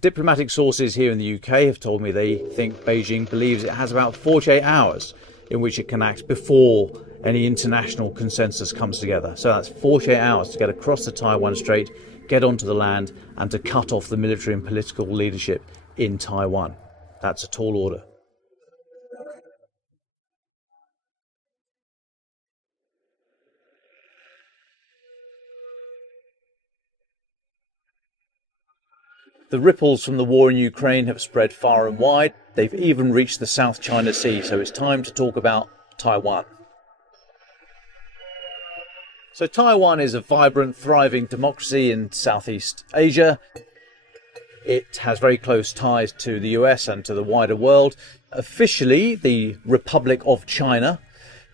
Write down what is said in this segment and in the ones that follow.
Diplomatic sources here in the UK have told me they think Beijing believes it has about 48 hours in which it can act before any international consensus comes together. So that's 48 hours to get across the Taiwan Strait, get onto the land, and to cut off the military and political leadership in Taiwan. That's a tall order. The ripples from the war in Ukraine have spread far and wide. They've even reached the South China Sea, so it's time to talk about Taiwan. So Taiwan is a vibrant, thriving democracy in Southeast Asia. It has very close ties to the US and to the wider world. Officially, the Republic of China,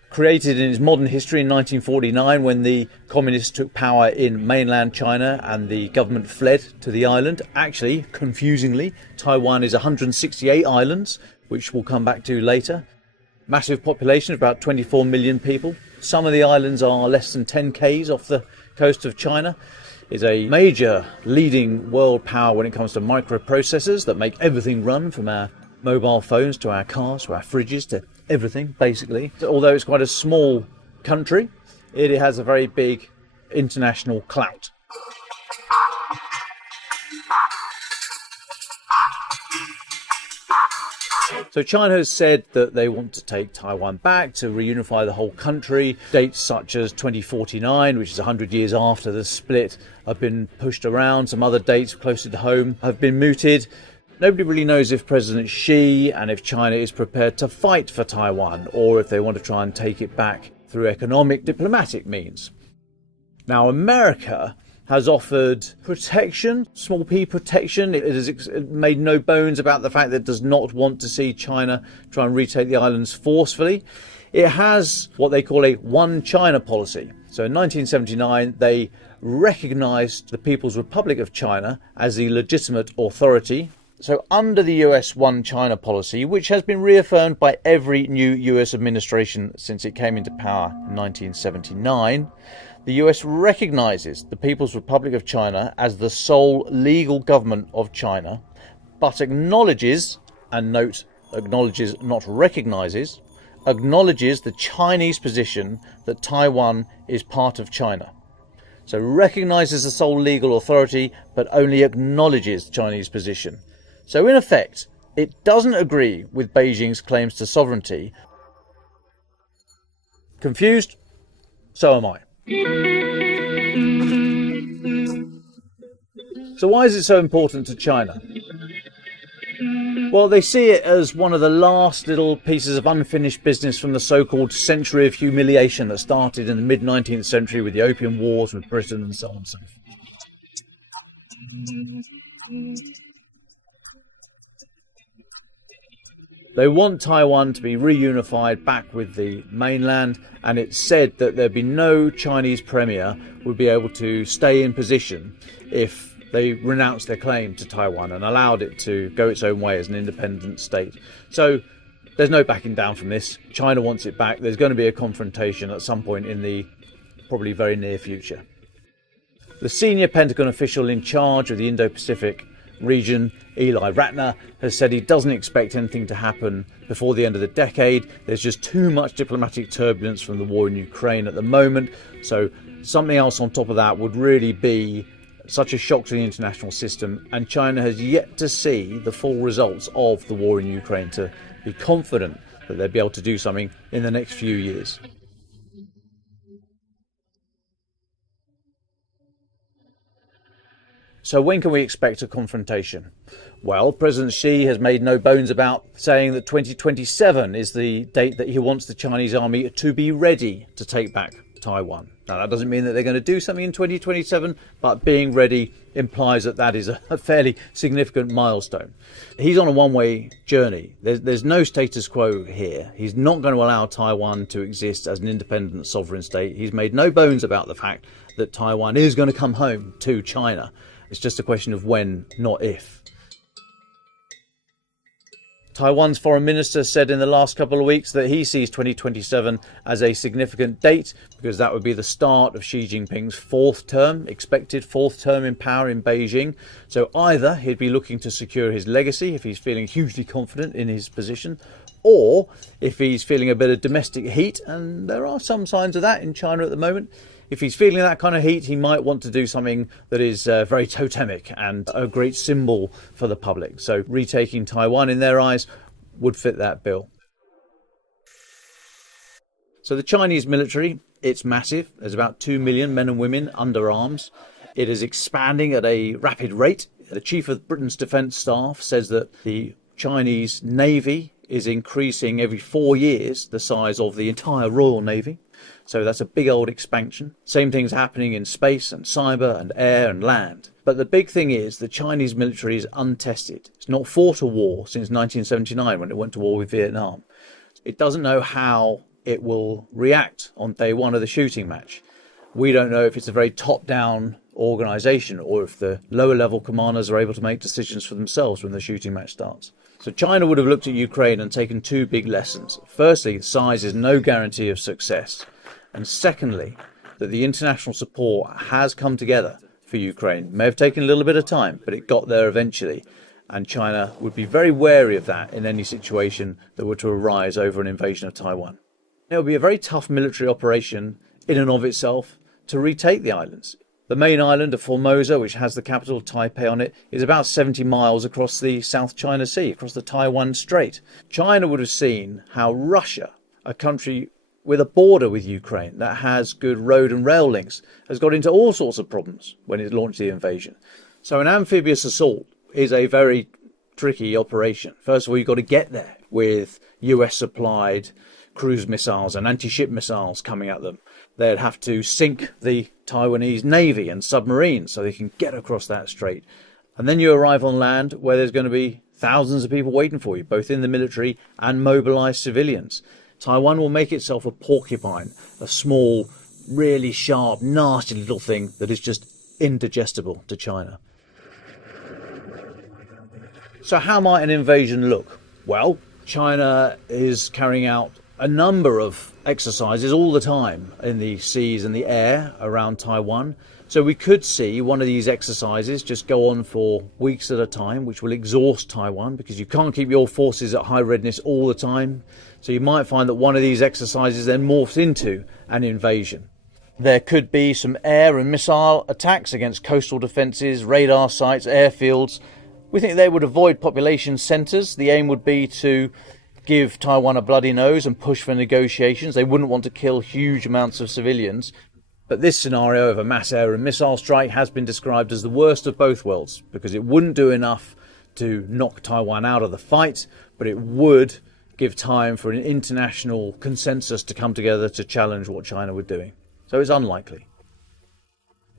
created in its modern history in 1949 when the communists took power in mainland China and the government fled to the island. Actually, confusingly, Taiwan is 168 islands, which we'll come back to later. Massive population of about 24 million people. Some of the islands are less than 10 k's off the coast of China. Is a major leading world power when it comes to microprocessors that make everything run, from our mobile phones to our cars to our fridges to everything, basically. Although it's quite a small country, it has a very big international clout. So China has said that they want to take Taiwan back, to reunify the whole country. Dates such as 2049, which is 100 years after the split, have been pushed around. Some other dates closer to home have been mooted. Nobody really knows if President Xi and if China is prepared to fight for Taiwan, or if they want to try and take it back through economic, diplomatic means. Now, America has offered protection, small p protection. It has made no bones about the fact that it does not want to see China try and retake the islands forcefully. It has what they call a one China policy. So in 1979, they recognized the People's Republic of China as the legitimate authority. So under the US One China policy, which has been reaffirmed by every new US administration since it came into power in 1979, the US recognises the People's Republic of China as the sole legal government of China, but acknowledges, and note, acknowledges, not recognises, acknowledges the Chinese position that Taiwan is part of China. So recognises the sole legal authority, but only acknowledges Chinese position. So in effect, it doesn't agree with Beijing's claims to sovereignty. Confused? So am I. So why is it so important to China? Well, they see it as one of the last little pieces of unfinished business from the so-called century of humiliation that started in the mid-19th century with the Opium Wars with Britain and so on and so forth. They want Taiwan to be reunified back with the mainland, and it's said that there'd be no Chinese premier would be able to stay in position if they renounced their claim to Taiwan and allowed it to go its own way as an independent state. So there's no backing down from this. China wants it back. There's going to be a confrontation at some point in the probably very near future. The senior Pentagon official in charge of the Indo-Pacific region, Eli Ratner, has said he doesn't expect anything to happen before the end of the decade. There's just too much diplomatic turbulence from the war in Ukraine at the moment. So something else on top of that would really be such a shock to the international system. And China has yet to see the full results of the war in Ukraine to be confident that they'll be able to do something in the next few years. So when can we expect a confrontation? Well, President Xi has made no bones about saying that 2027 is the date that he wants the Chinese army to be ready to take back Taiwan. Now, that doesn't mean that they're going to do something in 2027, but being ready implies that that is a fairly significant milestone. He's on a one-way journey. There's no status quo here. He's not going to allow Taiwan to exist as an independent sovereign state. He's made no bones about the fact that Taiwan is going to come home to China. It's just a question of when, not if. Taiwan's foreign minister said in the last couple of weeks that he sees 2027 as a significant date because that would be the start of Xi Jinping's expected fourth term in power in Beijing. So either he'd be looking to secure his legacy if he's feeling hugely confident in his position, or if he's feeling a bit of domestic heat, and there are some signs of that in China at the moment. If he's feeling that kind of heat, he might want to do something that is very totemic and a great symbol for the public. So retaking Taiwan, in their eyes, would fit that bill. So the Chinese military, it's massive. There's about 2 million men and women under arms. It is expanding at a rapid rate. The chief of Britain's defence staff says that the Chinese Navy is increasing every 4 years the size of the entire Royal Navy. So that's a big old expansion. Same thing's happening in space and cyber and air and land. But the big thing is the Chinese military is untested. It's not fought a war since 1979 when it went to war with Vietnam. It doesn't know how it will react on day one of the shooting match. We don't know if it's a very top-down organisation or if the lower level commanders are able to make decisions for themselves when the shooting match starts. So China would have looked at Ukraine and taken two big lessons. Firstly, size is no guarantee of success. And secondly, that the international support has come together for Ukraine. It may have taken a little bit of time, but it got there eventually. And China would be very wary of that in any situation that were to arise over an invasion of Taiwan. It would be a very tough military operation in and of itself to retake the islands. The main island of Formosa, which has the capital Taipei on it, is about 70 miles across the South China Sea, across the Taiwan Strait. China would have seen how Russia, a country with a border with Ukraine that has good road and rail links, has got into all sorts of problems when it launched the invasion. So an amphibious assault is a very tricky operation. First of all, you've got to get there with US-supplied cruise missiles and anti-ship missiles coming at them. They'd have to sink the Taiwanese Navy and submarines so they can get across that strait. And then you arrive on land where there's going to be thousands of people waiting for you, both in the military and mobilized civilians. Taiwan will make itself a porcupine, a small, really sharp, nasty little thing that is just indigestible to China. So how might an invasion look? Well, China is carrying out a number of exercises all the time in the seas and the air around Taiwan. So we could see one of these exercises just go on for weeks at a time, which will exhaust Taiwan because you can't keep your forces at high readiness all the time. So you might find that one of these exercises then morphs into an invasion. There could be some air and missile attacks against coastal defences, radar sites, airfields. We think they would avoid population centres. The aim would be to give Taiwan a bloody nose and push for negotiations. They wouldn't want to kill huge amounts of civilians. But this scenario of a mass air and missile strike has been described as the worst of both worlds because it wouldn't do enough to knock Taiwan out of the fight, but it would give time for an international consensus to come together to challenge what China were doing. So it's unlikely.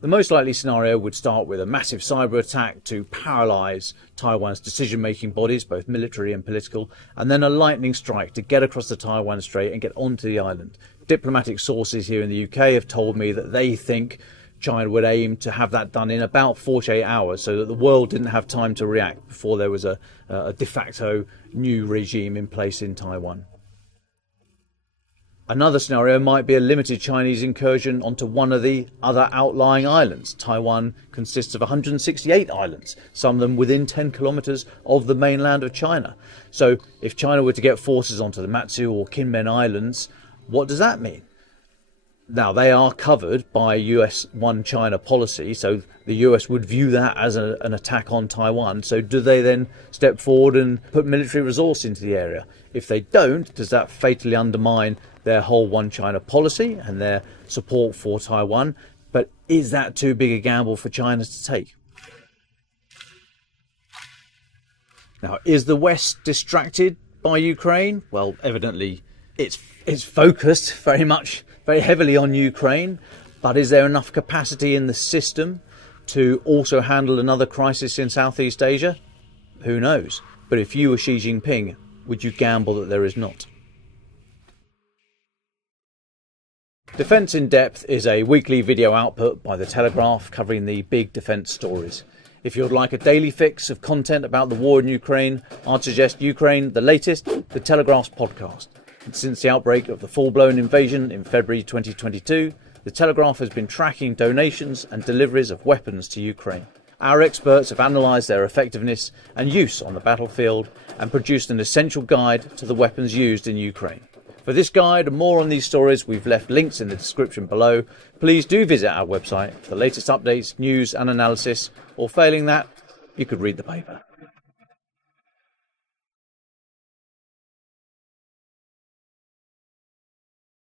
The most likely scenario would start with a massive cyber attack to paralyse Taiwan's decision-making bodies, both military and political, and then a lightning strike to get across the Taiwan Strait and get onto the island. Diplomatic sources here in the UK have told me that they think China would aim to have that done in about 48 hours so that the world didn't have time to react before there was a de facto new regime in place in Taiwan. Another scenario might be a limited Chinese incursion onto one of the other outlying islands. Taiwan consists of 168 islands, some of them within 10 kilometres of the mainland of China. So if China were to get forces onto the Matsu or Kinmen Islands, what does that mean? Now, they are covered by US One China policy, so the US would view that as an attack on Taiwan. So do they then step forward and put military resource into the area? If they don't, does that fatally undermine their whole One China policy and their support for Taiwan? But is that too big a gamble for China to take? Now, is the West distracted by Ukraine? Well, evidently it's focused very heavily on Ukraine, but is there enough capacity in the system to also handle another crisis in Southeast Asia? Who knows? But if you were Xi Jinping, would you gamble that there is not? Defence in Depth is a weekly video output by The Telegraph covering the big defence stories. If you'd like a daily fix of content about the war in Ukraine, I'd suggest Ukraine, the latest, the Telegraph's podcast. And since the outbreak of the full-blown invasion in February 2022, the Telegraph has been tracking donations and deliveries of weapons to Ukraine. Our experts have analysed their effectiveness and use on the battlefield and produced an essential guide to the weapons used in Ukraine. For this guide and more on these stories, we've left links in the description below. Please do visit our website for the latest updates, news and analysis, or failing that, you could read the paper.